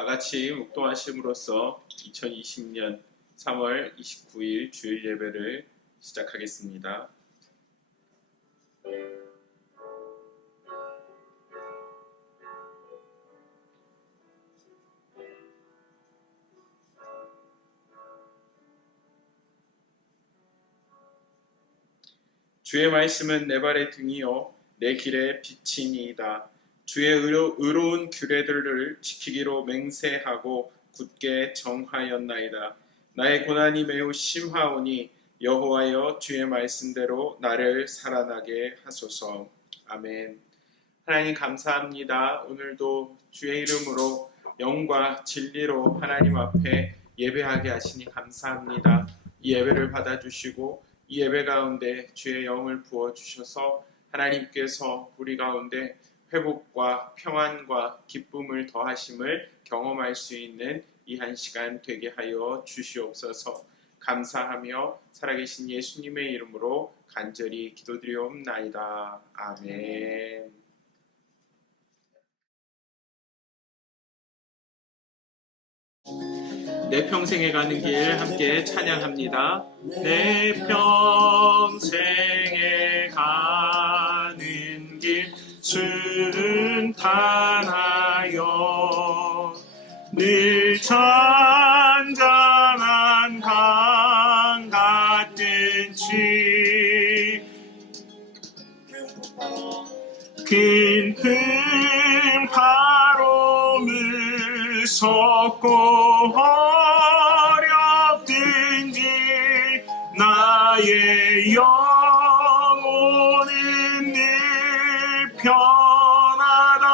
다 같이 묵도하심으로써 2020년 3월 29일 주일 예배를 시작하겠습니다. 주의 말씀은 내 발의 등이요 내 길의 빛이니이다. 주의 의로운 규례들을 지키기로 맹세하고 굳게 정하였나이다. 나의 고난이 매우 심하오니 여호와여 주의 말씀대로 나를 살아나게 하소서. 아멘. 하나님 감사합니다. 오늘도 주의 이름으로 영과 진리로 하나님 앞에 예배하게 하시니 감사합니다. 이 예배를 받아주시고 이 예배 가운데 주의 영을 부어주셔서 하나님께서 우리 가운데 회복과 평안과 기쁨을 더하심을 경험할 수 있는 이 한 시간 되게 하여 주시옵소서. 감사하며 살아계신 예수님의 이름으로 간절히 기도드리옵나이다. 아멘. 내 평생에 가는 길 함께 찬양합니다. 내 평생에 가는 길 순탄하여 늘 잔잔한 강 같든지 큰 풍파로 무섭고 어렵든지 나의 영혼은 늘 편하다.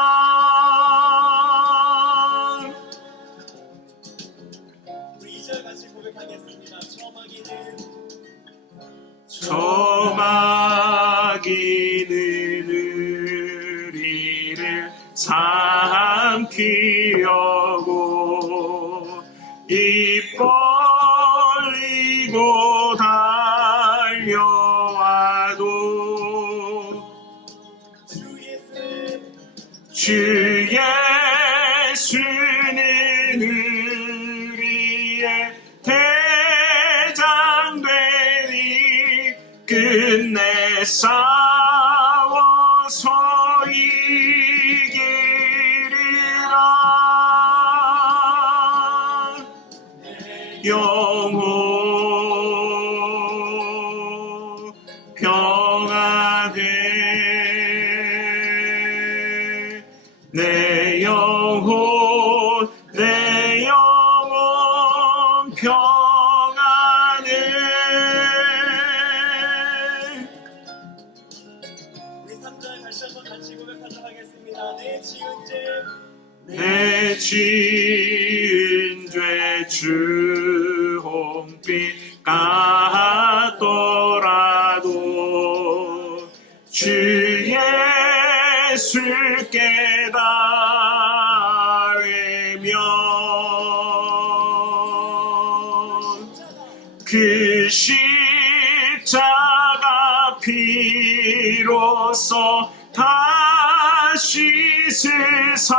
우리 2절 같이 고백하겠습니다. 저마기는 우리를 삼키려고 입 벌리고 달려와도 주 예수는 우리의 대장 되니 끝내 싸워서 이기리라. 영혼 평안해. 내 영혼 평안해. 우리 3절 다시 한번 같이 고백하도록 하겠습니다. 내 지은 죄 주홍빛 같더라도 주 예수께 달으면 그 십자가 피로써 다시 세상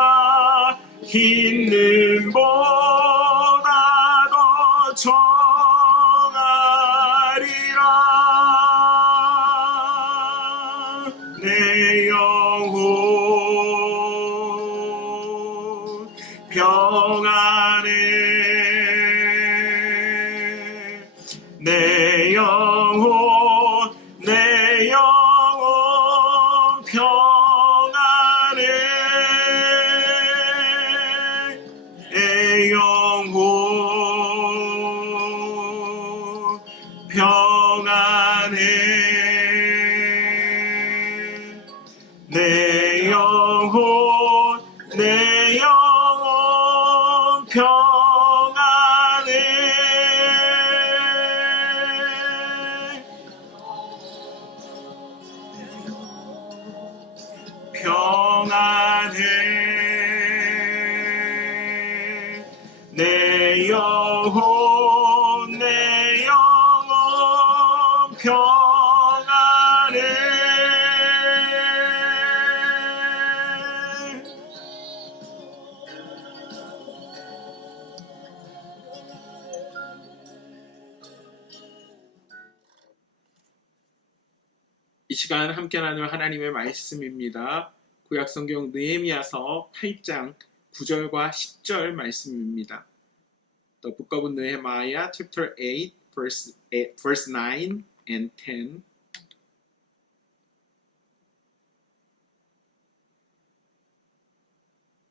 있는 보다 더 정하리라. 내 영혼 평안해. 내 영혼 평안해. 내 영혼 평안해. 내 영혼 평안해. 평안해. 내 영혼 평안해. 이 시간 함께 나눌 하나님의 말씀입니다. 구약성경 느헤미야서 8장 9절과 10절 말씀입니다. The Book of Nehemiah, chapter 8, verse 9 and 10.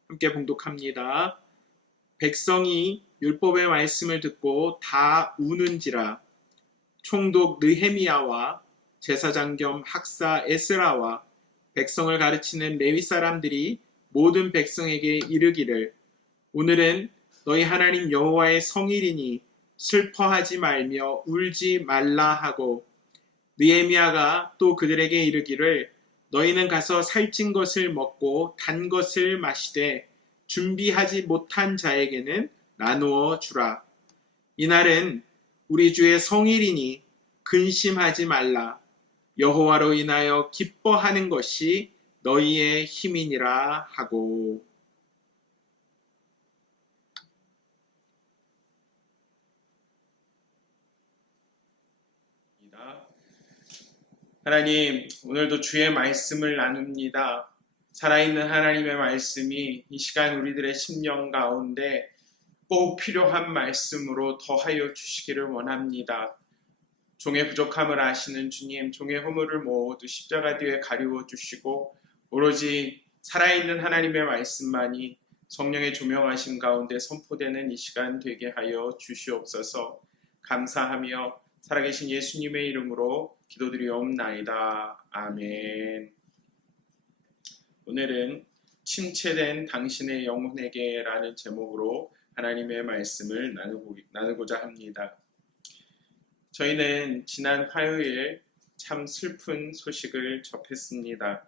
함께 봉독합니다. 백성이 율법의 말씀을 듣고 다 우는지라. 총독 느헤미야와 제사장 겸 학사 에스라와 백성을 가르치는 레위 사람들이 모든 백성에게 이르기를, 오늘은 너희 하나님 여호와의 성일이니 슬퍼하지 말며 울지 말라 하고, 느헤미야가 또 그들에게 이르기를, 너희는 가서 살찐 것을 먹고 단 것을 마시되 준비하지 못한 자에게는 나누어 주라. 이날은 우리 주의 성일이니 근심하지 말라. 여호와로 인하여 기뻐하는 것이 너희의 힘이니라 하고. 하나님, 오늘도 주의 말씀을 나눕니다. 살아있는 하나님의 말씀이 이 시간 우리들의 심령 가운데 꼭 필요한 말씀으로 더하여 주시기를 원합니다. 종의 부족함을 아시는 주님, 종의 허물을 모두 십자가 뒤에 가리워 주시고 오로지 살아있는 하나님의 말씀만이 성령의 조명하심 가운데 선포되는 이 시간 되게 하여 주시옵소서. 감사하며 살아계신 예수님의 이름으로 기도드리옵나이다. 아멘. 오늘은 침체된 당신의 영혼에게 라는 제목으로 하나님의 말씀을 나누고자 합니다. 저희는 지난 화요일 참 슬픈 소식을 접했습니다.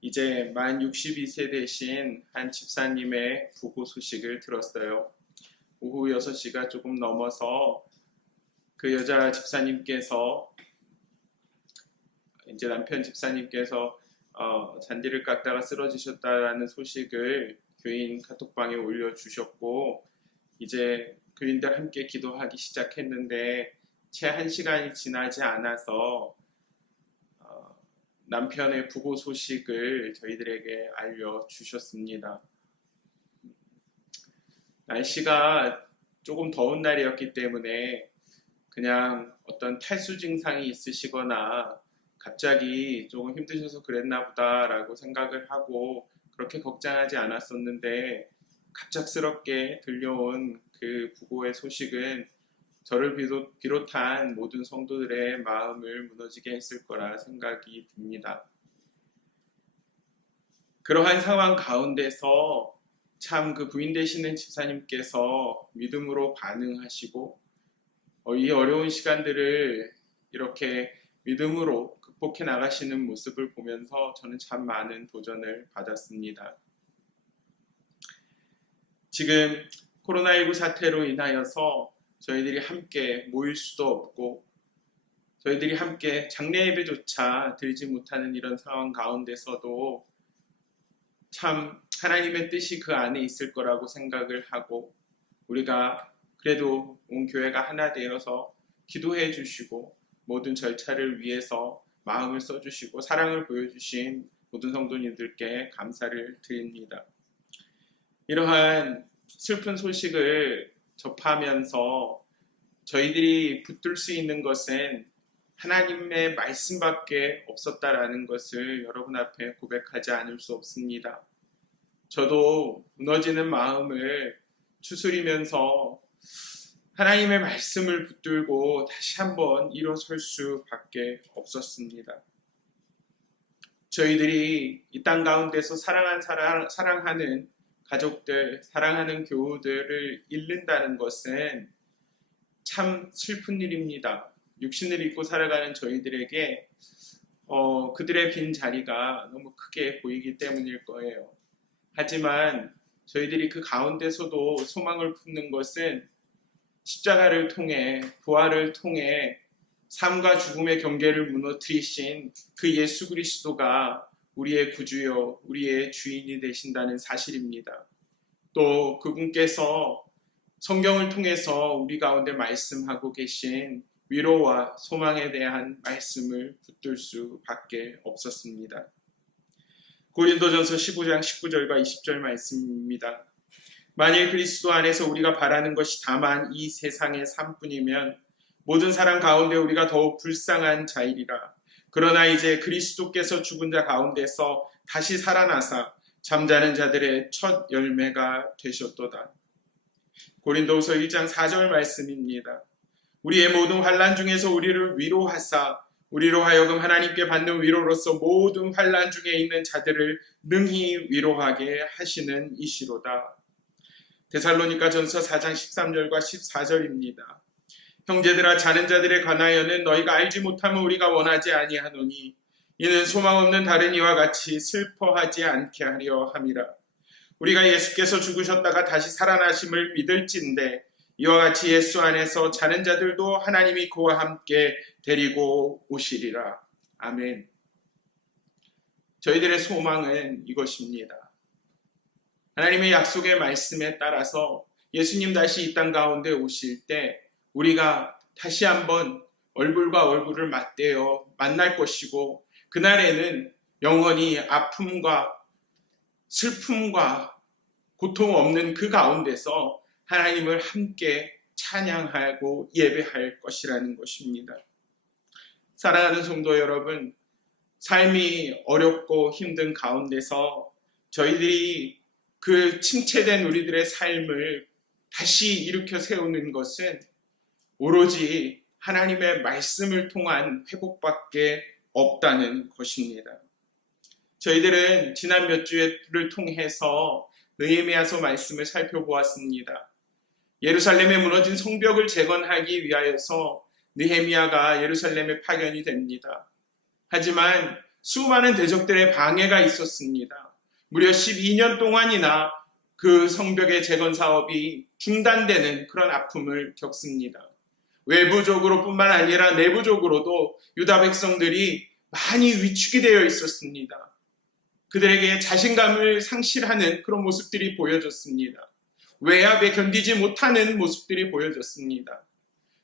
이제 만 62세 되신 한 집사님의 부고 소식을 들었어요. 오후 6시가 조금 넘어서 그 여자 집사님께서, 이제 남편 집사님께서 잔디를 깎다가 쓰러지셨다라는 소식을 교인 카톡방에 올려주셨고, 이제 교인들 함께 기도하기 시작했는데 채 1시간이 지나지 않아서 남편의 부고 소식을 저희들에게 알려주셨습니다. 날씨가 조금 더운 날이었기 때문에 그냥 어떤 탈수 증상이 있으시거나 갑자기 조금 힘드셔서 그랬나 보다라고 생각을 하고 그렇게 걱정하지 않았었는데, 갑작스럽게 들려온 그 부고의 소식은 저를 비롯한 모든 성도들의 마음을 무너지게 했을 거라 생각이 듭니다. 그러한 상황 가운데서 참 그 부인 되시는 집사님께서 믿음으로 반응하시고 이 어려운 시간들을 이렇게 믿음으로 극복해 나가시는 모습을 보면서 저는 참 많은 도전을 받았습니다. 지금 코로나19 사태로 인하여서 저희들이 함께 모일 수도 없고 저희들이 함께 장례 예배조차 드리지 못하는 이런 상황 가운데서도 참 하나님의 뜻이 그 안에 있을 거라고 생각을 하고, 우리가 그래도 온 교회가 하나 되어서 기도해 주시고 모든 절차를 위해서 마음을 써주시고 사랑을 보여주신 모든 성도님들께 감사를 드립니다. 이러한 슬픈 소식을 접하면서 저희들이 붙들 수 있는 것은 하나님의 말씀밖에 없었다라는 것을 여러분 앞에 고백하지 않을 수 없습니다. 저도 무너지는 마음을 추스리면서 하나님의 말씀을 붙들고 다시 한번 일어설 수밖에 없었습니다. 저희들이 이 땅 가운데서 사랑하는 가족들, 사랑하는 교우들을 잃는다는 것은 참 슬픈 일입니다. 육신을 입고 살아가는 저희들에게 그들의 빈 자리가 너무 크게 보이기 때문일 거예요. 하지만 저희들이 그 가운데서도 소망을 품는 것은 십자가를 통해, 부활을 통해 삶과 죽음의 경계를 무너뜨리신 그 예수 그리스도가 우리의 구주요, 우리의 주인이 되신다는 사실입니다. 또 그분께서 성경을 통해서 우리 가운데 말씀하고 계신 위로와 소망에 대한 말씀을 붙들 수밖에 없었습니다. 고린도전서 15장 19절과 20절 말씀입니다. 만일 그리스도 안에서 우리가 바라는 것이 다만 이 세상의 삶뿐이면 모든 사람 가운데 우리가 더욱 불쌍한 자이리라. 그러나 이제 그리스도께서 죽은 자 가운데서 다시 살아나사 잠자는 자들의 첫 열매가 되셨도다. 고린도후서 1장 4절 말씀입니다. 우리의 모든 환난 중에서 우리를 위로하사 우리로 하여금 하나님께 받는 위로로서 모든 환난 중에 있는 자들을 능히 위로하게 하시는 이시로다. 데살로니가전서 4장 13절과 14절입니다. 형제들아, 자는 자들에 관하여는 너희가 알지 못하면 우리가 원하지 아니하노니 이는 소망 없는 다른 이와 같이 슬퍼하지 않게 하려 함이라. 우리가 예수께서 죽으셨다가 다시 살아나심을 믿을진대 이와 같이 예수 안에서 자는 자들도 하나님이 그와 함께 데리고 오시리라. 아멘. 저희들의 소망은 이것입니다. 하나님의 약속의 말씀에 따라서 예수님 다시 이 땅 가운데 오실 때 우리가 다시 한번 얼굴과 얼굴을 맞대어 만날 것이고, 그날에는 영원히 아픔과 슬픔과 고통 없는 그 가운데서 하나님을 함께 찬양하고 예배할 것이라는 것입니다. 사랑하는 성도 여러분, 삶이 어렵고 힘든 가운데서 저희들이 그 침체된 우리들의 삶을 다시 일으켜 세우는 것은 오로지 하나님의 말씀을 통한 회복밖에 없다는 것입니다. 저희들은 지난 몇 주를 통해서 느헤미야서 말씀을 살펴보았습니다. 예루살렘에 무너진 성벽을 재건하기 위하여서 느헤미야가 예루살렘에 파견이 됩니다. 하지만 수많은 대적들의 방해가 있었습니다. 무려 12년 동안이나 그 성벽의 재건 사업이 중단되는 그런 아픔을 겪습니다. 외부적으로 뿐만 아니라 내부적으로도 유다 백성들이 많이 위축이 되어 있었습니다. 그들에게 자신감을 상실하는 그런 모습들이 보여졌습니다. 외압에 견디지 못하는 모습들이 보여졌습니다.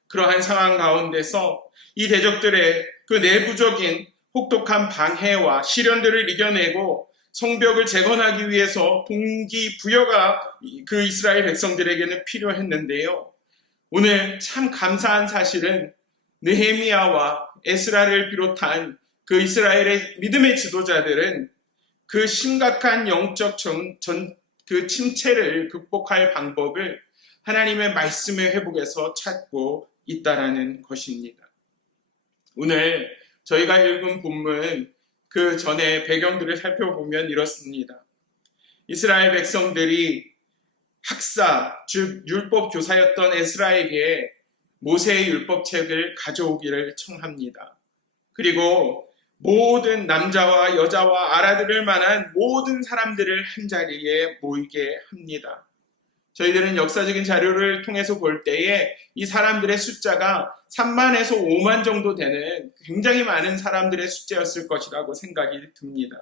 그러한 상황 가운데서 이 대적들의 그 내부적인 혹독한 방해와 시련들을 이겨내고 성벽을 재건하기 위해서 동기부여가 그 이스라엘 백성들에게는 필요했는데요. 오늘 참 감사한 사실은 느헤미야와 에스라를 비롯한 그 이스라엘의 믿음의 지도자들은 그 심각한 영적 그 침체를 극복할 방법을 하나님의 말씀의 회복에서 찾고 있다는 것입니다. 오늘 저희가 읽은 본문 그 전에 배경들을 살펴보면 이렇습니다. 이스라엘 백성들이 학사, 즉 율법 교사였던 에스라에게 모세의 율법책을 가져오기를 청합니다. 그리고 모든 남자와 여자와 알아들을 만한 모든 사람들을 한자리에 모이게 합니다. 저희들은 역사적인 자료를 통해서 볼 때에 이 사람들의 숫자가 3만에서 5만 정도 되는 굉장히 많은 사람들의 숫자였을 것이라고 생각이 듭니다.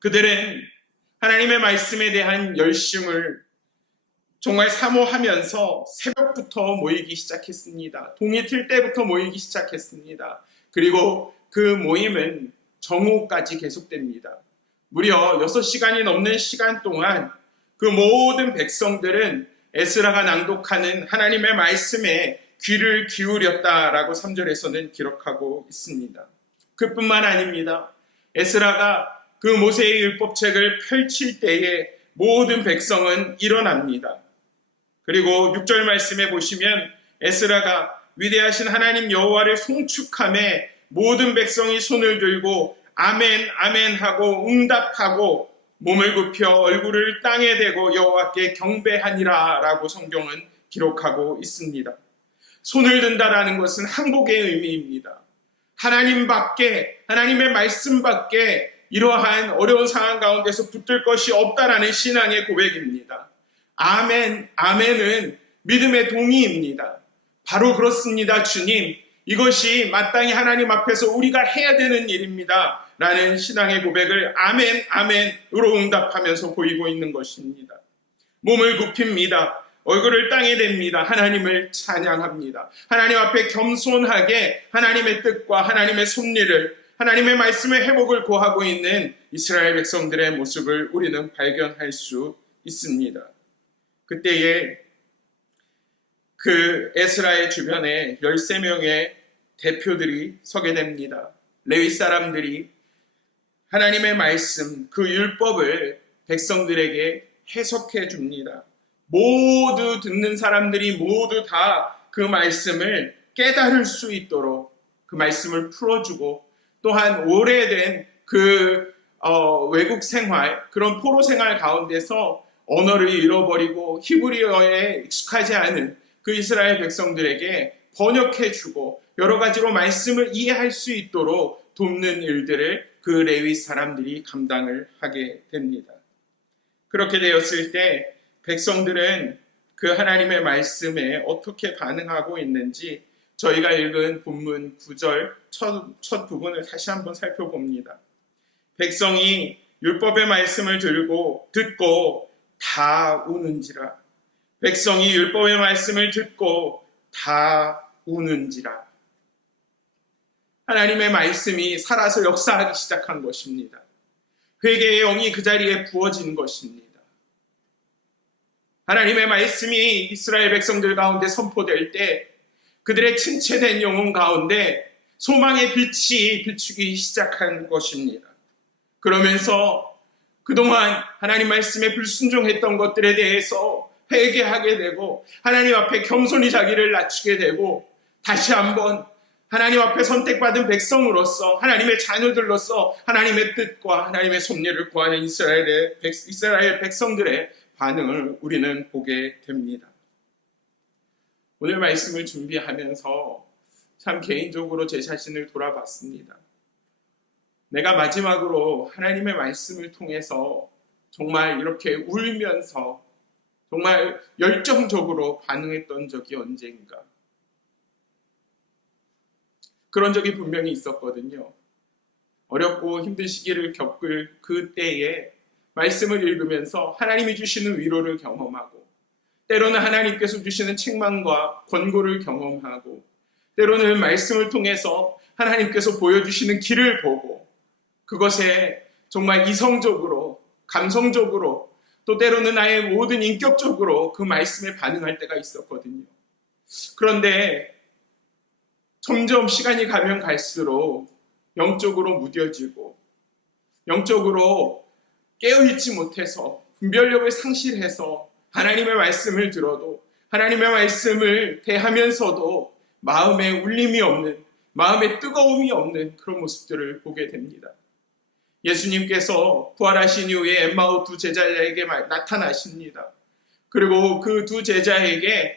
그들은 하나님의 말씀에 대한 열심을 정말 사모하면서 새벽부터 모이기 시작했습니다. 동이 틀 때부터 모이기 시작했습니다. 그리고 그 모임은 정오까지 계속됩니다. 무려 6시간이 넘는 시간 동안 그 모든 백성들은 에스라가 낭독하는 하나님의 말씀에 귀를 기울였다라고 3절에서는 기록하고 있습니다. 그뿐만 아닙니다. 에스라가 그 모세의 율법책을 펼칠 때에 모든 백성은 일어납니다. 그리고 6절 말씀에 보시면 에스라가 위대하신 하나님 여호와를 송축하며 모든 백성이 손을 들고 아멘 아멘 하고 응답하고 몸을 굽혀 얼굴을 땅에 대고 여호와께 경배하니라 라고 성경은 기록하고 있습니다. 손을 든다라는 것은 항복의 의미입니다. 하나님밖에, 하나님의 말씀밖에 이러한 어려운 상황 가운데서 붙들 것이 없다라는 신앙의 고백입니다. 아멘, 아멘은 믿음의 동의입니다. 바로 그렇습니다, 주님. 이것이 마땅히 하나님 앞에서 우리가 해야 되는 일입니다. 라는 신앙의 고백을 아멘, 아멘으로 응답하면서 보이고 있는 것입니다. 몸을 굽힙니다. 얼굴을 땅에 댑니다. 하나님을 찬양합니다. 하나님 앞에 겸손하게 하나님의 뜻과 하나님의 섭리를, 하나님의 말씀의 회복을 구하고 있는 이스라엘 백성들의 모습을 우리는 발견할 수 있습니다. 그때에 그 에스라의 주변에 13명의 대표들이 서게 됩니다. 레위 사람들이 하나님의 말씀, 그 율법을 백성들에게 해석해 줍니다. 모두 듣는 사람들이 모두 다 그 말씀을 깨달을 수 있도록 그 말씀을 풀어주고, 또한 오래된 그 외국 생활, 그런 포로 생활 가운데서 언어를 잃어버리고 히브리어에 익숙하지 않은 그 이스라엘 백성들에게 번역해주고 여러 가지로 말씀을 이해할 수 있도록 돕는 일들을 그 레위 사람들이 감당을 하게 됩니다. 그렇게 되었을 때 백성들은 그 하나님의 말씀에 어떻게 반응하고 있는지 저희가 읽은 본문 9절 첫 부분을 다시 한번 살펴봅니다. 백성이 율법의 말씀을 듣고 다 우는지라. 백성이 율법의 말씀을 듣고 다 우는지라. 하나님의 말씀이 살아서 역사하기 시작한 것입니다. 회개의 영이 그 자리에 부어진 것입니다. 하나님의 말씀이 이스라엘 백성들 가운데 선포될 때 그들의 침체된 영혼 가운데 소망의 빛이 비추기 시작한 것입니다. 그러면서 그동안 하나님 말씀에 불순종했던 것들에 대해서 회개하게 되고 하나님 앞에 겸손히 자기를 낮추게 되고 다시 한번 하나님 앞에 선택받은 백성으로서 하나님의 자녀들로서 하나님의 뜻과 하나님의 섭리를 구하는 이스라엘 백성들의 반응을 우리는 보게 됩니다. 오늘 말씀을 준비하면서 참 개인적으로 제 자신을 돌아봤습니다. 내가 마지막으로 하나님의 말씀을 통해서 정말 이렇게 울면서 정말 열정적으로 반응했던 적이 언제인가? 그런 적이 분명히 있었거든요. 어렵고 힘든 시기를 겪을 그때에 말씀을 읽으면서 하나님이 주시는 위로를 경험하고, 때로는 하나님께서 주시는 책망과 권고를 경험하고, 때로는 말씀을 통해서 하나님께서 보여주시는 길을 보고 그것에 정말 이성적으로, 감성적으로, 또 때로는 나의 모든 인격적으로 그 말씀에 반응할 때가 있었거든요. 그런데 점점 시간이 가면 갈수록 영적으로 무뎌지고 영적으로 깨어있지 못해서 분별력을 상실해서 하나님의 말씀을 들어도 하나님의 말씀을 대하면서도 마음에 울림이 없는, 마음에 뜨거움이 없는 그런 모습들을 보게 됩니다. 예수님께서 부활하신 이후에 엠마오 두 제자에게 나타나십니다. 그리고 그 두 제자에게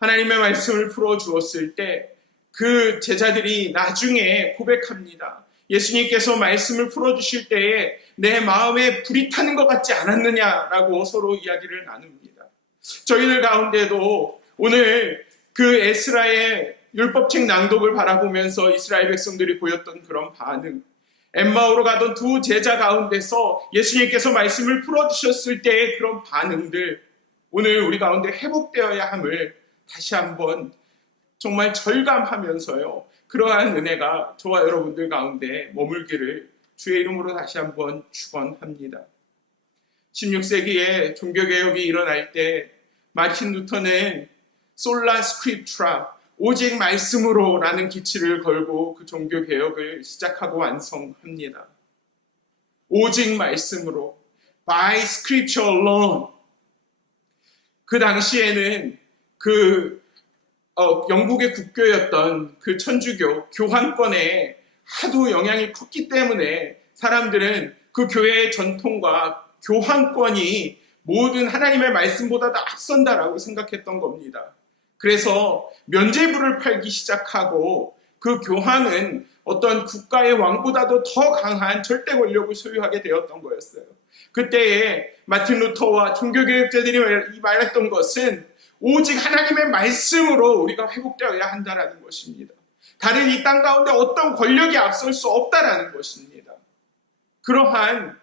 하나님의 말씀을 풀어주었을 때 그 제자들이 나중에 고백합니다. 예수님께서 말씀을 풀어주실 때에 내 마음에 불이 타는 것 같지 않았느냐라고 서로 이야기를 나눕니다. 저희들 가운데도 오늘 그 에스라의 율법책 낭독을 바라보면서 이스라엘 백성들이 보였던 그런 반응, 엠마오로 가던 두 제자 가운데서 예수님께서 말씀을 풀어주셨을 때의 그런 반응들, 오늘 우리 가운데 회복되어야 함을 다시 한번 정말 절감하면서요, 그러한 은혜가 저와 여러분들 가운데 머물기를 주의 이름으로 다시 한번 축원합니다. 16세기에 종교개혁이 일어날 때 마틴 루터는 솔라 스크립트라, 오직 말씀으로 라는 기치를 걸고 그 종교개혁을 시작하고 완성합니다. 오직 말씀으로, by scripture alone. 그 당시에는 영국의 국교였던 그 천주교 교황권에 하도 영향이 컸기 때문에 사람들은 그 교회의 전통과 교황권이 모든 하나님의 말씀보다 다 앞선다라고 생각했던 겁니다. 그래서 면죄부를 팔기 시작하고 그 교황은 어떤 국가의 왕보다도 더 강한 절대 권력을 소유하게 되었던 거였어요. 그때에 마틴 루터와 종교개혁자들이 말했던 것은 오직 하나님의 말씀으로 우리가 회복되어야 한다는 것입니다. 다른 이 땅 가운데 어떤 권력이 앞설 수 없다라는 것입니다. 그러한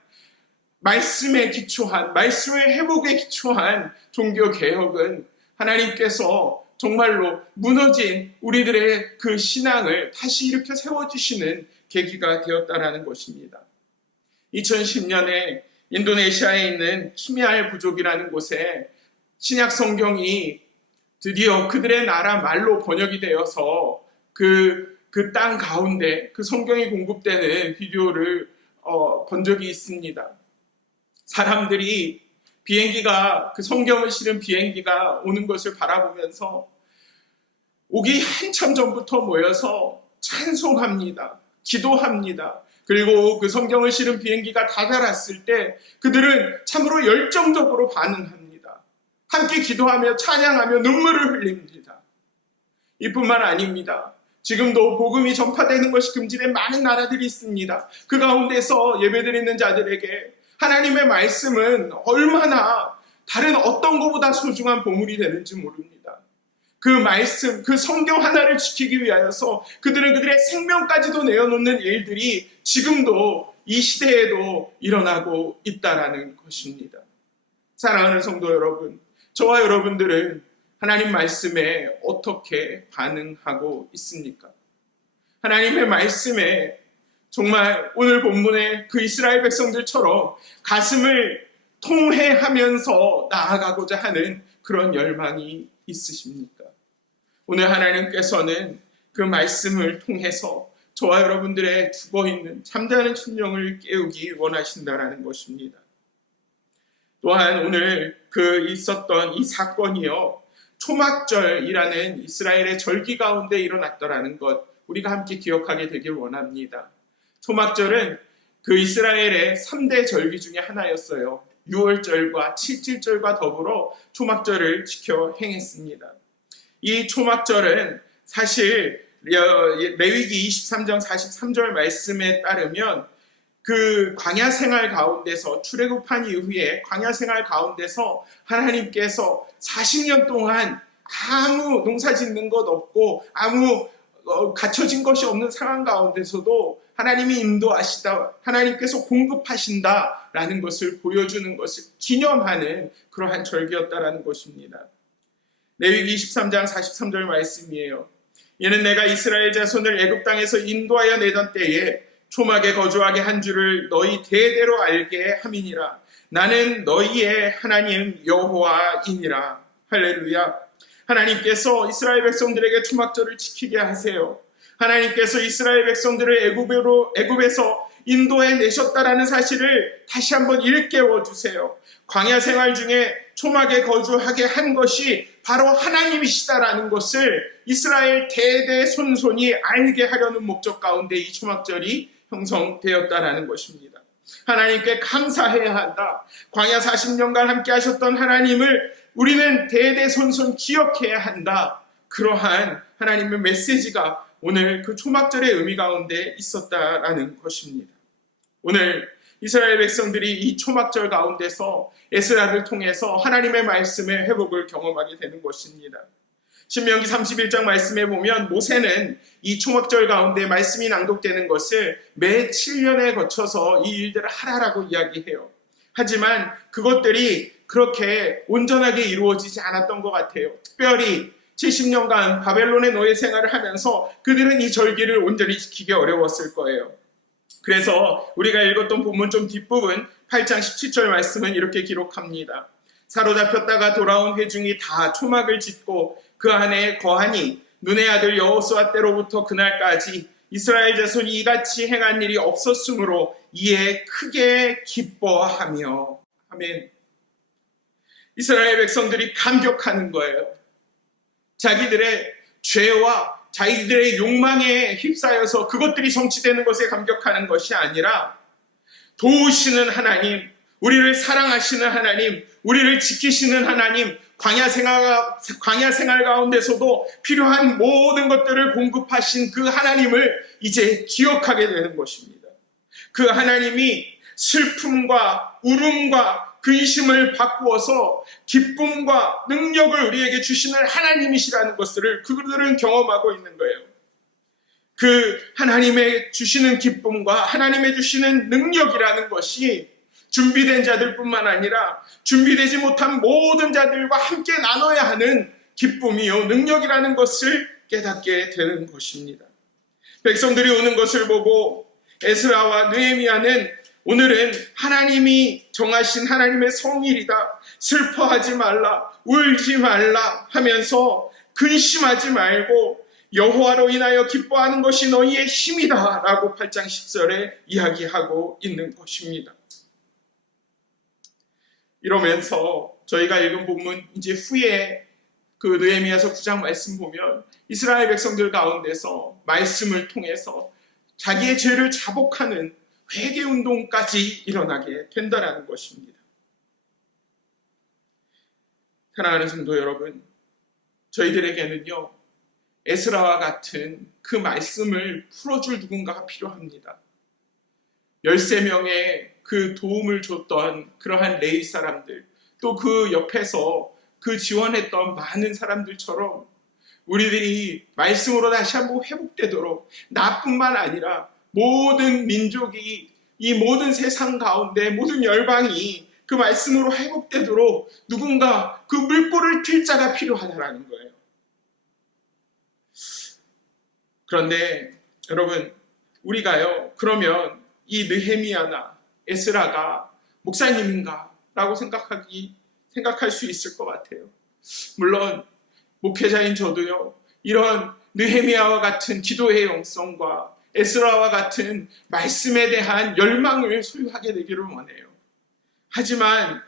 말씀에 기초한, 말씀의 회복에 기초한 종교개혁은 하나님께서 정말로 무너진 우리들의 그 신앙을 다시 일으켜 세워주시는 계기가 되었다라는 것입니다. 2010년에 인도네시아에 있는 키미알 부족이라는 곳에 신약 성경이 드디어 그들의 나라 말로 번역이 되어서 그 땅 가운데 그 성경이 공급되는 비디오를 본 적이 있습니다. 사람들이 그 성경을 실은 비행기가 오는 것을 바라보면서 오기 한참 전부터 모여서 찬송합니다. 기도합니다. 그리고 그 성경을 실은 비행기가 다다랐을 때 그들은 참으로 열정적으로 반응합니다. 함께 기도하며 찬양하며 눈물을 흘립니다. 이뿐만 아닙니다. 지금도 복음이 전파되는 것이 금지된 많은 나라들이 있습니다. 그 가운데서 예배드리는 자들에게 하나님의 말씀은 얼마나 다른 어떤 것보다 소중한 보물이 되는지 모릅니다. 그 말씀, 그 성경 하나를 지키기 위하여서 그들은 그들의 생명까지도 내어놓는 일들이 지금도 이 시대에도 일어나고 있다라는 것입니다. 사랑하는 성도 여러분, 저와 여러분들은 하나님 말씀에 어떻게 반응하고 있습니까? 하나님의 말씀에 정말 오늘 본문의 그 이스라엘 백성들처럼 가슴을 통회하면서 나아가고자 하는 그런 열망이 있으십니까? 오늘 하나님께서는 그 말씀을 통해서 저와 여러분들의 죽어있는 잠자는 심령을 깨우기 원하신다라는 것입니다. 또한 오늘 있었던 이 사건이요, 초막절이라는 이스라엘의 절기 가운데 일어났더라는 것, 우리가 함께 기억하게 되길 원합니다. 초막절은 그 이스라엘의 3대 절기 중에 하나였어요. 6월절과 7.7절과 더불어 초막절을 지켜 행했습니다. 이 초막절은 사실 레위기 23장 43절 말씀에 따르면 그 광야 생활 가운데서 출애굽한 이후에 광야 생활 가운데서 하나님께서 40년 동안 아무 농사 짓는 것 없고 아무 갖춰진 것이 없는 상황 가운데서도 하나님이 인도하시다, 하나님께서 공급하신다라는 것을 보여주는 것을 기념하는 그러한 절기였다라는 것입니다. 레위기 23장 43절 말씀이에요. 이는 내가 이스라엘 자손을 애굽 땅에서 인도하여 내던 때에 초막에 거주하게 한 줄을 너희 대대로 알게 함이니라. 나는 너희의 하나님 여호와이니라. 할렐루야. 하나님께서 이스라엘 백성들에게 초막절을 지키게 하세요. 하나님께서 이스라엘 백성들을 애굽에서 인도해 내셨다라는 사실을 다시 한번 일깨워 주세요. 광야 생활 중에 초막에 거주하게 한 것이 바로 하나님이시다라는 것을 이스라엘 대대손손이 알게 하려는 목적 가운데 이 초막절이 형성되었다라는 것입니다. 하나님께 감사해야 한다. 광야 40년간 함께 하셨던 하나님을 우리는 대대손손 기억해야 한다. 그러한 하나님의 메시지가 오늘 그 초막절의 의미 가운데 있었다라는 것입니다. 오늘 이스라엘 백성들이 이 초막절 가운데서 에스라를 통해서 하나님의 말씀의 회복을 경험하게 되는 것입니다. 신명기 31장 말씀에 보면 모세는 이 초막절 가운데 말씀이 낭독되는 것을 매 7년에 거쳐서 이 일들을 하라라고 이야기해요. 하지만 그것들이 그렇게 온전하게 이루어지지 않았던 것 같아요. 특별히 70년간 바벨론의 노예 생활을 하면서 그들은 이 절기를 온전히 지키기 어려웠을 거예요. 그래서 우리가 읽었던 본문 좀 뒷부분 8장 17절 말씀은 이렇게 기록합니다. 사로잡혔다가 돌아온 회중이 다 초막을 짓고 그 안에 거하니 눈의 아들 여호수아 때로부터 그날까지 이스라엘 자손이 이같이 행한 일이 없었으므로 이에 크게 기뻐하며. 아멘. 이스라엘 백성들이 감격하는 거예요. 자기들의 죄와 자기들의 욕망에 휩싸여서 그것들이 성취되는 것에 감격하는 것이 아니라 도우시는 하나님, 우리를 사랑하시는 하나님, 우리를 지키시는 하나님, 광야 생활 가운데서도 필요한 모든 것들을 공급하신 그 하나님을 이제 기억하게 되는 것입니다. 그 하나님이 슬픔과 울음과 근심을 바꾸어서 기쁨과 능력을 우리에게 주시는 하나님이시라는 것을 그들은 경험하고 있는 거예요. 그 하나님의 주시는 기쁨과 하나님의 주시는 능력이라는 것이 준비된 자들뿐만 아니라 준비되지 못한 모든 자들과 함께 나눠야 하는 기쁨이요 능력이라는 것을 깨닫게 되는 것입니다. 백성들이 오는 것을 보고 에스라와 느헤미야는 오늘은 하나님이 정하신 하나님의 성일이다. 슬퍼하지 말라, 울지 말라 하면서 근심하지 말고 여호와로 인하여 기뻐하는 것이 너희의 힘이다 라고 8장 10절에 이야기하고 있는 것입니다. 이러면서 저희가 읽은 본문 이제 후에 그 느헤미야서 9장 말씀 보면 이스라엘 백성들 가운데서 말씀을 통해서 자기의 죄를 자복하는 회개 운동까지 일어나게 된다는 것입니다. 사랑하는 성도 여러분, 저희들에게는요 에스라와 같은 그 말씀을 풀어줄 누군가가 필요합니다. 13명의 그 도움을 줬던 그러한 레위 사람들, 또 그 옆에서 그 지원했던 많은 사람들처럼 우리들이 말씀으로 다시 한번 회복되도록 나뿐만 아니라 모든 민족이 이 모든 세상 가운데 모든 열방이 그 말씀으로 회복되도록 누군가 그 물꼬를 틀 자가 필요하다는 거예요. 그런데 여러분 우리가요 그러면 이 느헤미야나 에스라가 목사님인가 라고 생각할 수 있을 것 같아요. 물론 목회자인 저도요 이런 느헤미야와 같은 기도의 영성과 에스라와 같은 말씀에 대한 열망을 소유하게 되기를 원해요. 하지만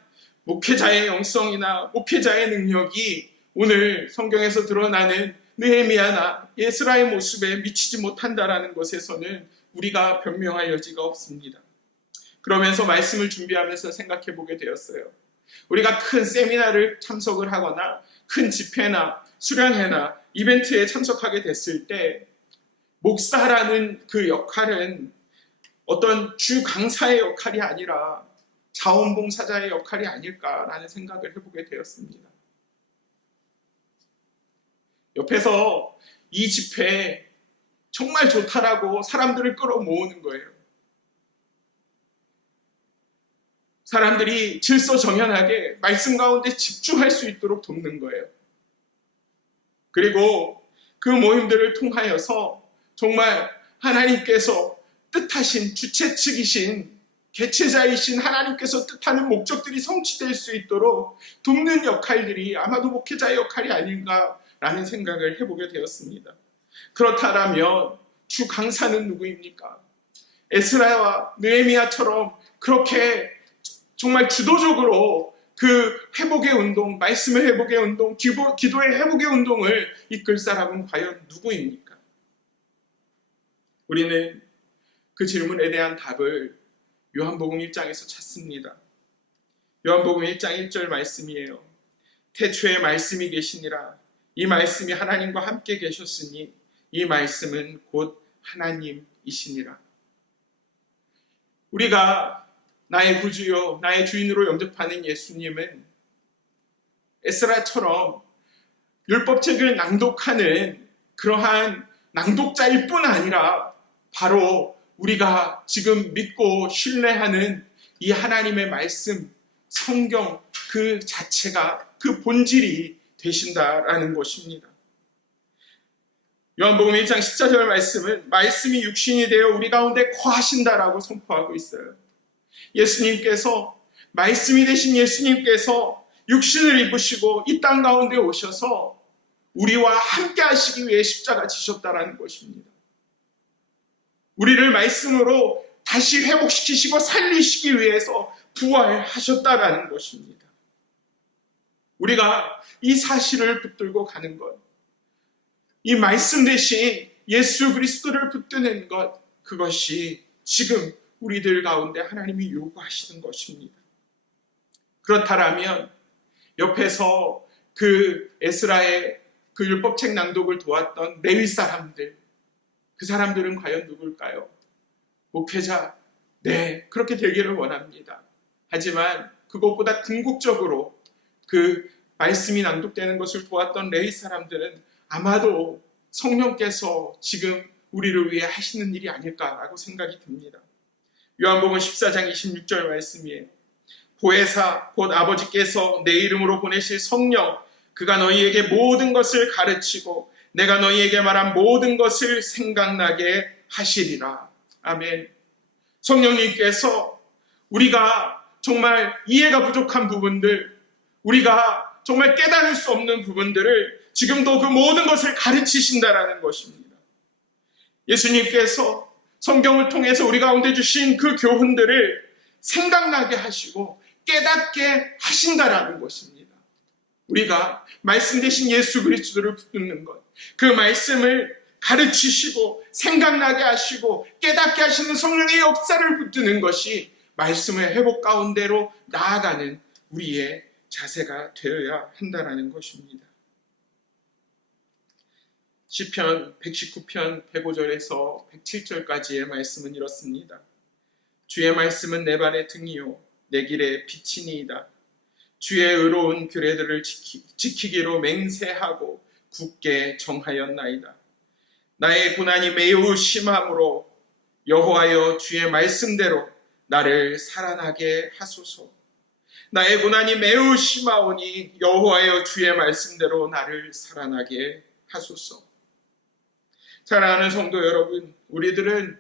목회자의 영성이나 목회자의 능력이 오늘 성경에서 드러나는 느헤미야나 에스라의 모습에 미치지 못한다라는 것에서는 우리가 변명할 여지가 없습니다. 그러면서 말씀을 준비하면서 생각해 보게 되었어요. 우리가 큰 세미나를 참석을 하거나 큰 집회나 수련회나 이벤트에 참석하게 됐을 때 목사라는 그 역할은 어떤 주 강사의 역할이 아니라 자원봉사자의 역할이 아닐까라는 생각을 해보게 되었습니다. 옆에서 이 집회 정말 좋다라고 사람들을 끌어모으는 거예요. 사람들이 질서정연하게 말씀 가운데 집중할 수 있도록 돕는 거예요. 그리고 그 모임들을 통하여서 정말 하나님께서 뜻하신 주체 측이신 개체자이신 하나님께서 뜻하는 목적들이 성취될 수 있도록 돕는 역할들이 아마도 목회자의 역할이 아닌가라는 생각을 해보게 되었습니다. 그렇다면 주 강사는 누구입니까? 에스라와 느헤미야처럼 그렇게 정말 주도적으로 그 회복의 운동, 말씀의 회복의 운동, 기도의 회복의 운동을 이끌 사람은 과연 누구입니까? 우리는 그 질문에 대한 답을 요한복음 1장에서 찾습니다. 요한복음 1장 1절 말씀이에요. 태초에 말씀이 계시니라. 이 말씀이 하나님과 함께 계셨으니 이 말씀은 곧 하나님이시니라. 우리가 나의 구주요, 나의 주인으로 영접하는 예수님은 에스라처럼 율법책을 낭독하는 그러한 낭독자일 뿐 아니라 바로 우리가 지금 믿고 신뢰하는 이 하나님의 말씀, 성경 그 자체가 그 본질이 되신다라는 것입니다. 요한복음 1장 14절 말씀은 말씀이 육신이 되어 우리 가운데 거하신다라고 선포하고 있어요. 예수님께서 말씀이 되신 예수님께서 육신을 입으시고 이 땅 가운데 오셔서 우리와 함께 하시기 위해 십자가 지셨다라는 것입니다. 우리를 말씀으로 다시 회복시키시고 살리시기 위해서 부활하셨다라는 것입니다. 우리가 이 사실을 붙들고 가는 것, 이 말씀 대신 예수 그리스도를 붙드는 것, 그것이 지금 우리들 가운데 하나님이 요구하시는 것입니다. 그렇다면 옆에서 그 에스라의 그 율법책 낭독을 도왔던 레위 사람들, 그 사람들은 과연 누굴까요? 목회자, 네, 그렇게 되기를 원합니다. 하지만 그것보다 궁극적으로 그 말씀이 낭독되는 것을 도왔던 레위 사람들은 아마도 성령께서 지금 우리를 위해 하시는 일이 아닐까라고 생각이 듭니다. 요한복음 14장 26절 말씀이에요. 보혜사 곧 아버지께서 내 이름으로 보내실 성령, 그가 너희에게 모든 것을 가르치고 내가 너희에게 말한 모든 것을 생각나게 하시리라. 아멘. 성령님께서 우리가 정말 이해가 부족한 부분들, 우리가 정말 깨달을 수 없는 부분들을 지금도 그 모든 것을 가르치신다라는 것입니다. 예수님께서 성경을 통해서 우리 가운데 주신 그 교훈들을 생각나게 하시고 깨닫게 하신다라는 것입니다. 우리가 말씀 대신 예수 그리스도를 붙드는 것, 그 말씀을 가르치시고 생각나게 하시고 깨닫게 하시는 성령의 역사를 붙드는 것이 말씀의 회복 가운데로 나아가는 우리의 자세가 되어야 한다는 것입니다. 시편 119편 105절에서 107절까지의 말씀은 이렇습니다. 주의 말씀은 내 발의 등이요 내 길의 빛이니이다. 주의 의로운 규례들을 지키기로 맹세하고 굳게 정하였나이다. 나의 고난이 매우 심함으로 여호와여 주의 말씀대로 나를 살아나게 하소서. 나의 고난이 매우 심하오니 여호와여 주의 말씀대로 나를 살아나게 하소서. 사랑하는 성도 여러분, 우리들은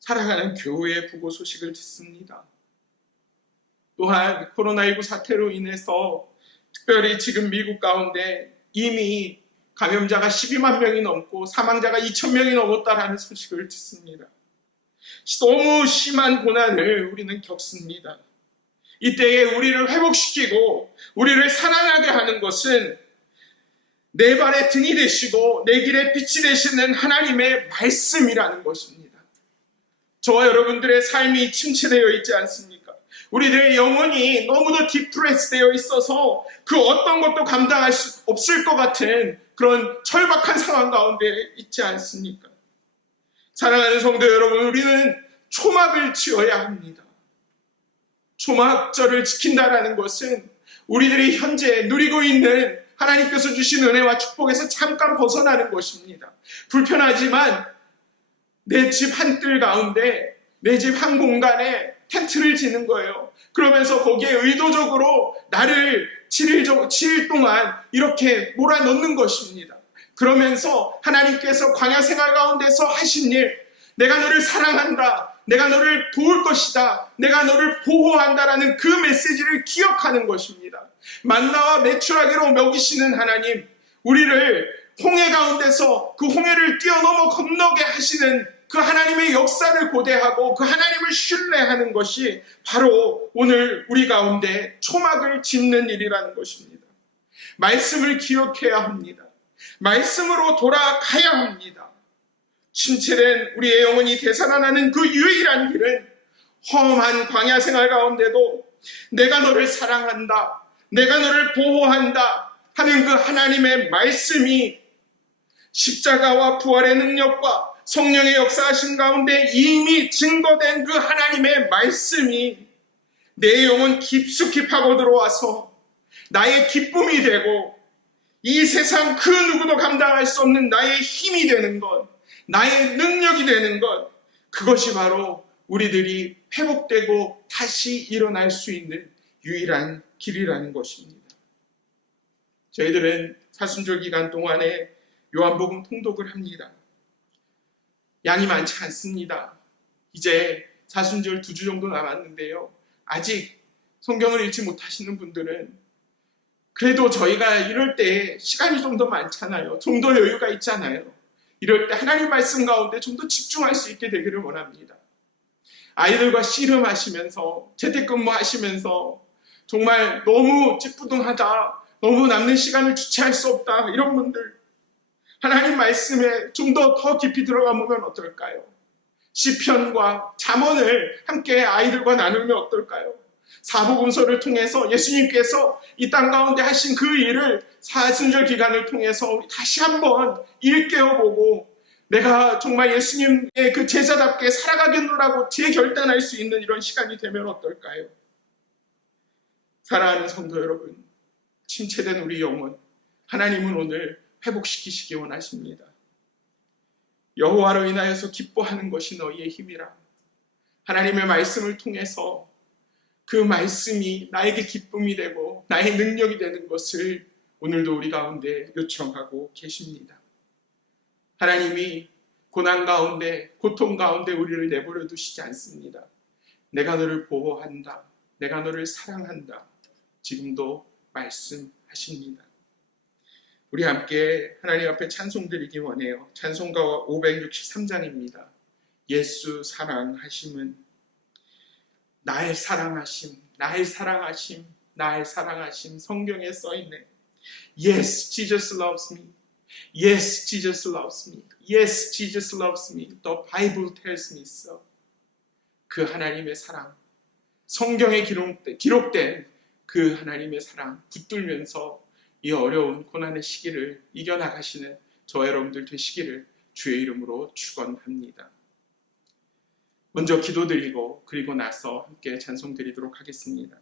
살아가는 교회의 부고 소식을 듣습니다. 또한 코로나19 사태로 인해서 특별히 지금 미국 가운데 이미 감염자가 12만 명이 넘고 사망자가 2,000명이 넘었다라는 소식을 듣습니다. 너무 심한 고난을 우리는 겪습니다. 이때에 우리를 회복시키고 우리를 살아나게 하는 것은 내 발의 등이 되시고 내 길의 빛이 되시는 하나님의 말씀이라는 것입니다. 저와 여러분들의 삶이 침체되어 있지 않습니까? 우리들의 영혼이 너무도 디프레스 되어 있어서 그 어떤 것도 감당할 수 없을 것 같은 그런 절박한 상황 가운데 있지 않습니까? 사랑하는 성도 여러분, 우리는 초막을 지어야 합니다. 초막절을 지킨다라는 것은 우리들이 현재 누리고 있는 하나님께서 주신 은혜와 축복에서 잠깐 벗어나는 것입니다. 불편하지만 내 집 한뜰 가운데, 내 집 한 공간에 텐트를 지는 거예요. 그러면서 거기에 의도적으로 나를 7일 동안 이렇게 몰아넣는 것입니다. 그러면서 하나님께서 광야 생활 가운데서 하신 일, 내가 너를 사랑한다, 내가 너를 도울 것이다, 내가 너를 보호한다라는 그 메시지를 기억하는 것입니다. 만나와 메추라기로 먹이시는 하나님, 우리를 홍해 가운데서 그 홍해를 뛰어넘어 건너게 하시는 그 하나님의 역사를 고대하고 그 하나님을 신뢰하는 것이 바로 오늘 우리 가운데 초막을 짓는 일이라는 것입니다. 말씀을 기억해야 합니다. 말씀으로 돌아가야 합니다. 침체된 우리의 영혼이 되살아나는 그 유일한 길은 험한 광야 생활 가운데도 내가 너를 사랑한다, 내가 너를 보호한다 하는 그 하나님의 말씀이 십자가와 부활의 능력과 성령의 역사하신 가운데 이미 증거된 그 하나님의 말씀이 내 영혼 깊숙이 파고 들어와서 나의 기쁨이 되고 이 세상 그 누구도 감당할 수 없는 나의 힘이 되는 것, 나의 능력이 되는 것, 그것이 바로 우리들이 회복되고 다시 일어날 수 있는 유일한 길이라는 것입니다. 저희들은 사순절 기간 동안에 요한복음 통독을 합니다. 양이 많지 않습니다. 이제 사순절 2주 정도 남았는데요. 아직 성경을 읽지 못하시는 분들은 그래도 저희가 이럴 때 시간이 좀 더 많잖아요. 좀 더 여유가 있잖아요. 이럴 때 하나님 말씀 가운데 좀 더 집중할 수 있게 되기를 원합니다. 아이들과 씨름하시면서 재택근무하시면서 정말 너무 찌뿌둥하다, 너무 남는 시간을 주체할 수 없다, 이런 분들 하나님 말씀에 좀 더 깊이 들어가 보면 어떨까요? 시편과 잠언을 함께 아이들과 나누면 어떨까요? 사복음서를 통해서 예수님께서 이 땅 가운데 하신 그 일을 사순절 기간을 통해서 다시 한번 일깨워보고 내가 정말 예수님의 그 제자답게 살아가겠노라고 재결단할 수 있는 이런 시간이 되면 어떨까요? 사랑하는 성도 여러분, 침체된 우리 영혼, 하나님은 오늘 회복시키시기 원하십니다. 여호와로 인하여서 기뻐하는 것이 너희의 힘이라. 하나님의 말씀을 통해서 그 말씀이 나에게 기쁨이 되고 나의 능력이 되는 것을 오늘도 우리 가운데 요청하고 계십니다. 하나님이 고난 가운데, 고통 가운데 우리를 내버려 두시지 않습니다. 내가 너를 보호한다. 내가 너를 사랑한다. 지금도 말씀하십니다. 우리 함께 하나님 앞에 찬송 드리기 원해요. 찬송가 563장입니다. 예수 사랑하심은 나의 사랑하심, 나의 사랑하심, 나의 사랑하심. 성경에 써있네. Yes, Jesus loves me. Yes, Jesus loves me. Yes, Jesus loves me. The Bible tells me so. 그 하나님의 사랑, 성경에 기록된 그 하나님의 사랑 붙들면서 이 어려운 고난의 시기를 이겨나가시는 저 여러분들 되시기를 주의 이름으로 축원합니다. 먼저 기도드리고 그리고 나서 함께 찬송 드리도록 하겠습니다.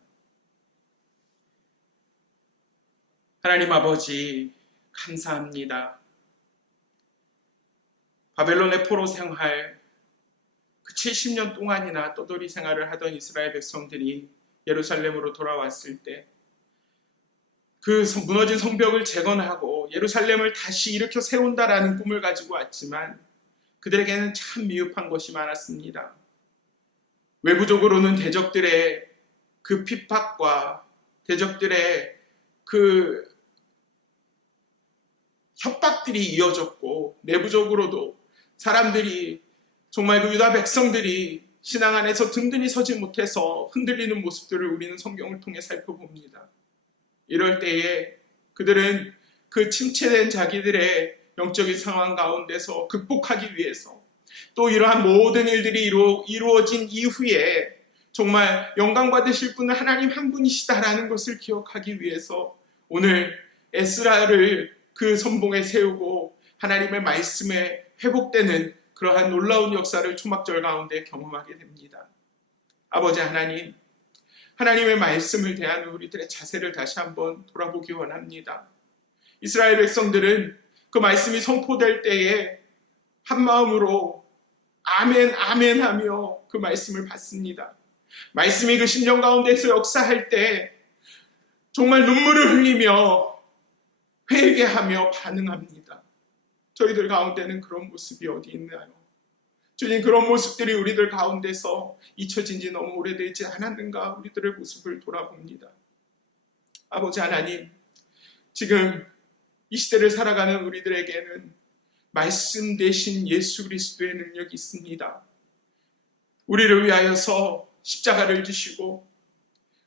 하나님 아버지 감사합니다. 바벨론의 포로 생활, 그 70년 동안이나 떠돌이 생활을 하던 이스라엘 백성들이 예루살렘으로 돌아왔을 때 그 무너진 성벽을 재건하고 예루살렘을 다시 일으켜 세운다라는 꿈을 가지고 왔지만 그들에게는 참 미흡한 것이 많았습니다. 외부적으로는 대적들의 그 핍박과 대적들의 그 협박들이 이어졌고 내부적으로도 사람들이 정말 그 유다 백성들이 신앙 안에서 든든히 서지 못해서 흔들리는 모습들을 우리는 성경을 통해 살펴봅니다. 이럴 때에 그들은 그 침체된 자기들의 영적인 상황 가운데서 극복하기 위해서 또 이러한 모든 일들이 이루어진 이후에 정말 영광 받으실 분은 하나님 한 분이시다라는 것을 기억하기 위해서 오늘 에스라를 그 선봉에 세우고 하나님의 말씀에 회복되는 그러한 놀라운 역사를 초막절 가운데 경험하게 됩니다. 아버지 하나님, 하나님의 말씀을 대하는 우리들의 자세를 다시 한번 돌아보기 원합니다. 이스라엘 백성들은 그 말씀이 선포될 때에 한 마음으로 아멘 아멘 하며 그 말씀을 받습니다. 말씀이 그 심령 가운데서 역사할 때 정말 눈물을 흘리며 회개하며 반응합니다. 저희들 가운데는 그런 모습이 어디 있나요? 주님, 그런 모습들이 우리들 가운데서 잊혀진 지 너무 오래되지 않았는가 우리들의 모습을 돌아봅니다. 아버지 하나님, 지금 이 시대를 살아가는 우리들에게는 말씀 대신 예수 그리스도의 능력이 있습니다. 우리를 위하여서 십자가를 지시고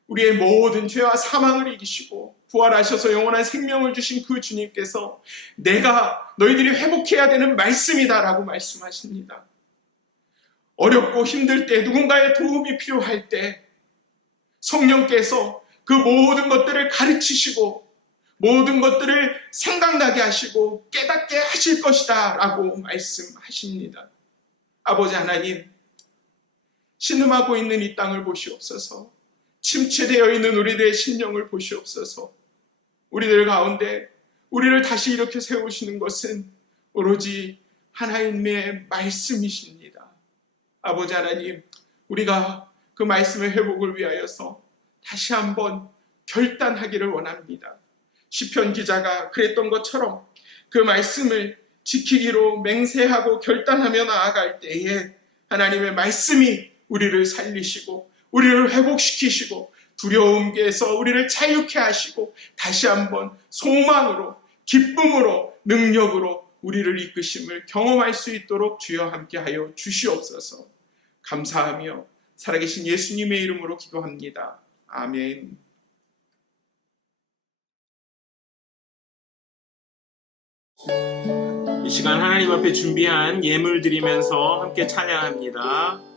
우리의 모든 죄와 사망을 이기시고 부활하셔서 영원한 생명을 주신 그 주님께서 내가 너희들이 회복해야 되는 말씀이다라고 말씀하십니다. 어렵고 힘들 때 누군가의 도움이 필요할 때 성령께서 그 모든 것들을 가르치시고 모든 것들을 생각나게 하시고 깨닫게 하실 것이다 라고 말씀하십니다. 아버지 하나님, 신음하고 있는 이 땅을 보시옵소서. 침체되어 있는 우리들의 심령을 보시옵소서. 우리들 가운데 우리를 다시 이렇게 세우시는 것은 오로지 하나님의 말씀이십니다. 아버지 하나님, 우리가 그 말씀의 회복을 위하여서 다시 한번 결단하기를 원합니다. 시편 기자가 그랬던 것처럼 그 말씀을 지키기로 맹세하고 결단하며 나아갈 때에 하나님의 말씀이 우리를 살리시고 우리를 회복시키시고 두려움에서 우리를 자유케 하시고 다시 한번 소망으로 기쁨으로 능력으로 우리를 이끄심을 경험할 수 있도록 주여 함께하여 주시옵소서. 감사하며 살아계신 예수님의 이름으로 기도합니다. 아멘. 이 시간 하나님 앞에 준비한 예물 드리면서 함께 찬양합니다.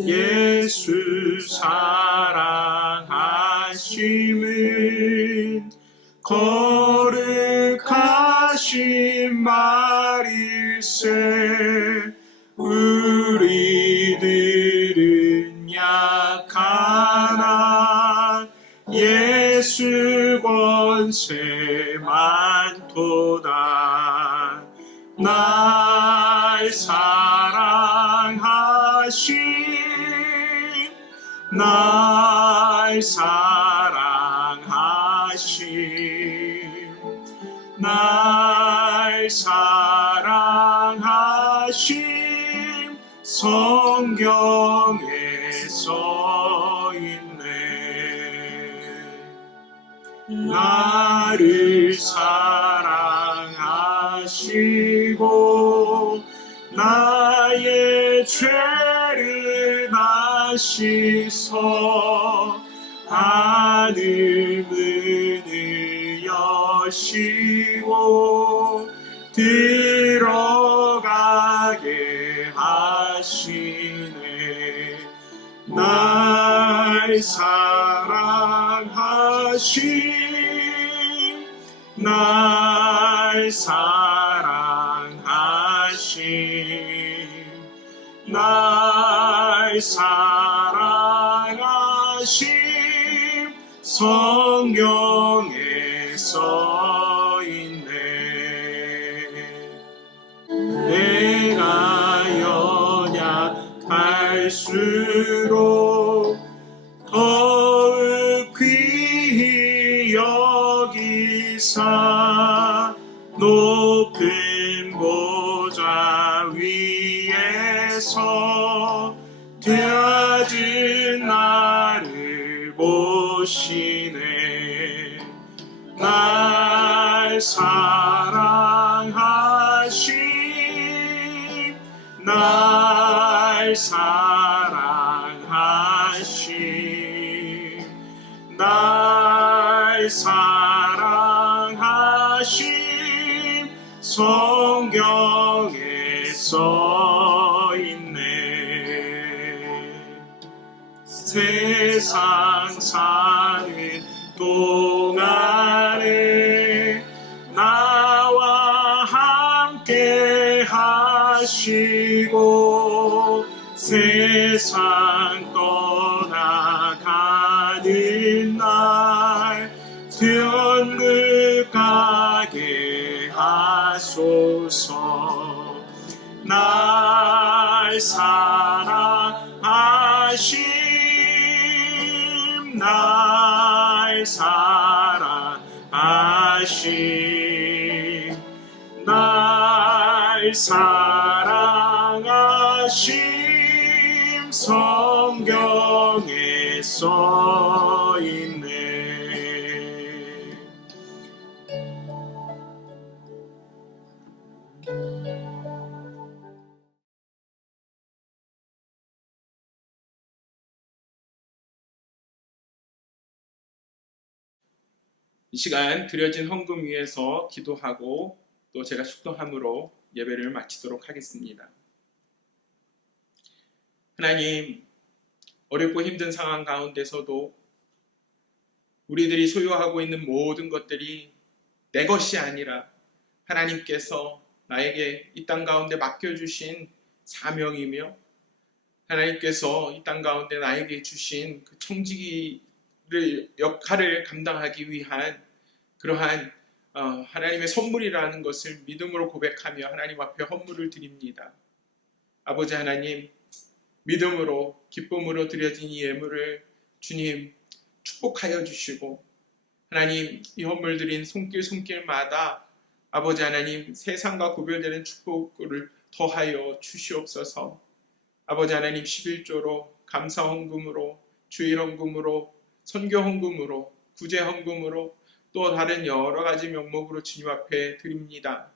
예수 사랑하심은 거룩하신 말일세. 우리들은 약하나 예수 예수 권세 많도다. 날 사랑하신 날 사랑하신 날 사랑하신 성경에 써 있네. 나를 사랑하시고 나의 죄를 다시서 하늘 문을 여시고 들어가게 하시네. 날 사랑하신 날 사랑하신 날 사랑하신 성경에 써 있네. 내가 연약할수록 더욱 귀히 여기사 높은 보좌 위에서 되어진 나를 보시네. 날 사랑하신 날 사랑하신 날 사랑하신 성경에 써 있네. 세상 사는 동안에 나와 함께 하시고 세상 떠나가는 날 천국 가게 하소서. 날 사랑하신 날 사랑하신 날 사랑하신 성경에 써 있네. 이 시간 드려진 헌금 위에서 기도하고 또 제가 축도함으로 예배를 마치도록 하겠습니다. 하나님, 어렵고 힘든 상황 가운데서도 우리들이 소유하고 있는 모든 것들이 내 것이 아니라 하나님께서 나에게 이 땅 가운데 맡겨주신 사명이며 하나님께서 이 땅 가운데 나에게 주신 그 청지기를 역할을 감당하기 위한 그러한 하나님의 선물이라는 것을 믿음으로 고백하며 하나님 앞에 헌물을 드립니다. 아버지 하나님, 믿음으로 기쁨으로 드려진 이 예물을 주님 축복하여 주시고 하나님 이 헌물 드린 손길마다 아버지 하나님 세상과 구별되는 축복을 더하여 주시옵소서. 아버지 하나님 11조로 감사 헌금으로 주일 헌금으로 선교 헌금으로 구제 헌금으로 또 다른 여러 가지 명목으로 주님 앞에 드립니다.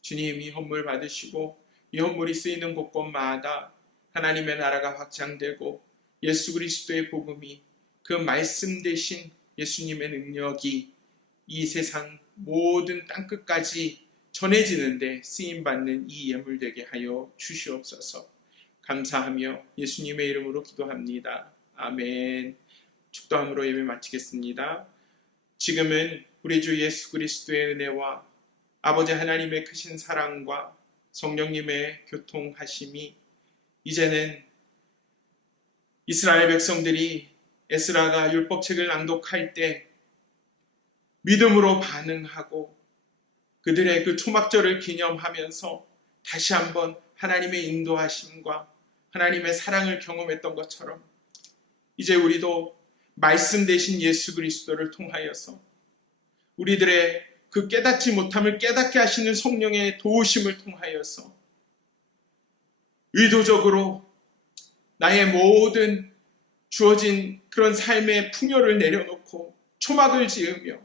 주님 이 헌물 받으시고 이 헌물이 쓰이는 곳곳마다 하나님의 나라가 확장되고 예수 그리스도의 복음이 그 말씀 대신 예수님의 능력이 이 세상 모든 땅끝까지 전해지는데 쓰임받는 이 예물 되게 하여 주시옵소서. 감사하며 예수님의 이름으로 기도합니다. 아멘. 축도함으로 예배 마치겠습니다. 지금은 우리 주 예수 그리스도의 은혜와 아버지 하나님의 크신 사랑과 성령님의 교통하심이 이제는 이스라엘 백성들이 에스라가 율법책을 낭독할 때 믿음으로 반응하고 그들의 그 초막절을 기념하면서 다시 한번 하나님의 인도하심과 하나님의 사랑을 경험했던 것처럼 이제 우리도 말씀 대신 예수 그리스도를 통하여서 우리들의 그 깨닫지 못함을 깨닫게 하시는 성령의 도우심을 통하여서 의도적으로 나의 모든 주어진 그런 삶의 풍요를 내려놓고 초막을 지으며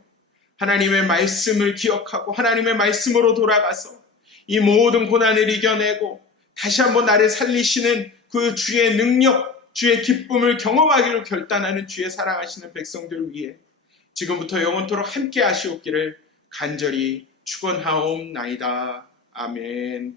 하나님의 말씀을 기억하고 하나님의 말씀으로 돌아가서 이 모든 고난을 이겨내고 다시 한번 나를 살리시는 그 주의 능력, 주의 기쁨을 경험하기로 결단하는 주의 사랑하시는 백성들 위해 지금부터 영원토록 함께 하시옵기를 간절히 축원하옵나이다. 아멘.